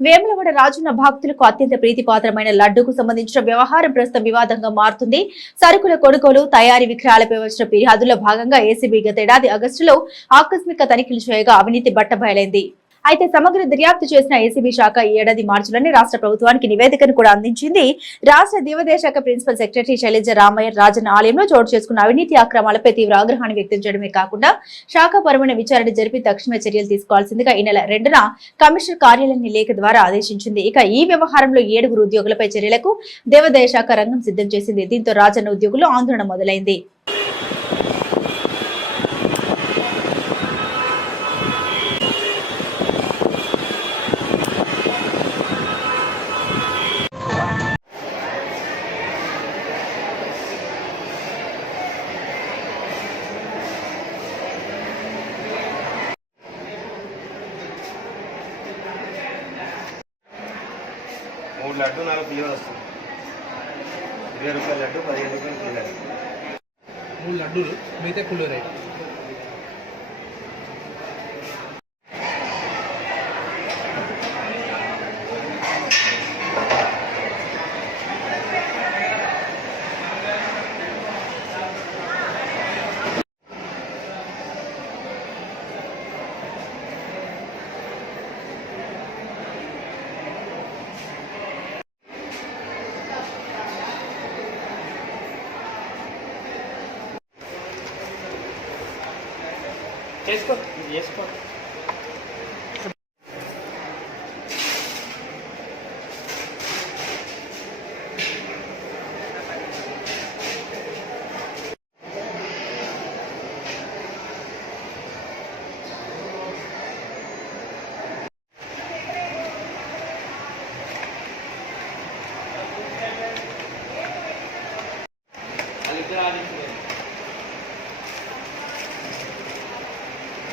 వేములవాడ రాజున్న భక్తులకు అత్యంత ప్రీతిపాత్రమైన లడ్డూకు సంబంధించిన వ్యవహారం ప్రస్తుతం వివాదంగా మారుతుంది. సరుకుల కొనుగోలు తయారీ విక్రయాలపై వచ్చిన ఫిర్యాదులో భాగంగా ఏసీబీ గతేడాది ఆగస్టులో ఆకస్మిక తనిఖీలు చేయగా అవినీతి బట్టబయలైంది. అయితే సమగ్ర దర్యాప్తు చేసిన ఏసీబీ శాఖ ఈ ఏడాది మార్చిలోనే రాష్ట్ర ప్రభుత్వానికి నివేదికను కూడా అందించింది. రాష్ట్ర దేవాదాయ శాఖ ప్రిన్సిపల్ సెక్రటరీ శైలజ రామయ్య రాజన్ ఆలయంలో చోటు చేసుకున్న అవినీతి అక్రమాలపై తీవ్ర ఆగ్రహాన్ని వ్యక్తం చేయడమే కాకుండా శాఖపరమైన విచారణ జరిపి తక్షణ చర్యలు తీసుకోవాల్సిందిగా ఈ నెల రెండున కమిషనర్ కార్యాలయాన్ని లేఖ ద్వారా ఆదేశించింది. ఇక ఈ వ్యవహారంలో ఏడుగురు ఉద్యోగులపై చర్యలకు దేవాదాయ శాఖ రంగం సిద్ధం చేసింది. దీంతో రాజన్న ఉద్యోగులు ఆందోళన మొదలైంది. లడ్డు నాలుగు పులిహోర వస్తుంది. ఇరవై రూపాయల లడ్డు పదిహేను రూపాయలు పులిహోర మూడు లడ్డూలు మిగతా పులిహోర చేసుకో చేసుకో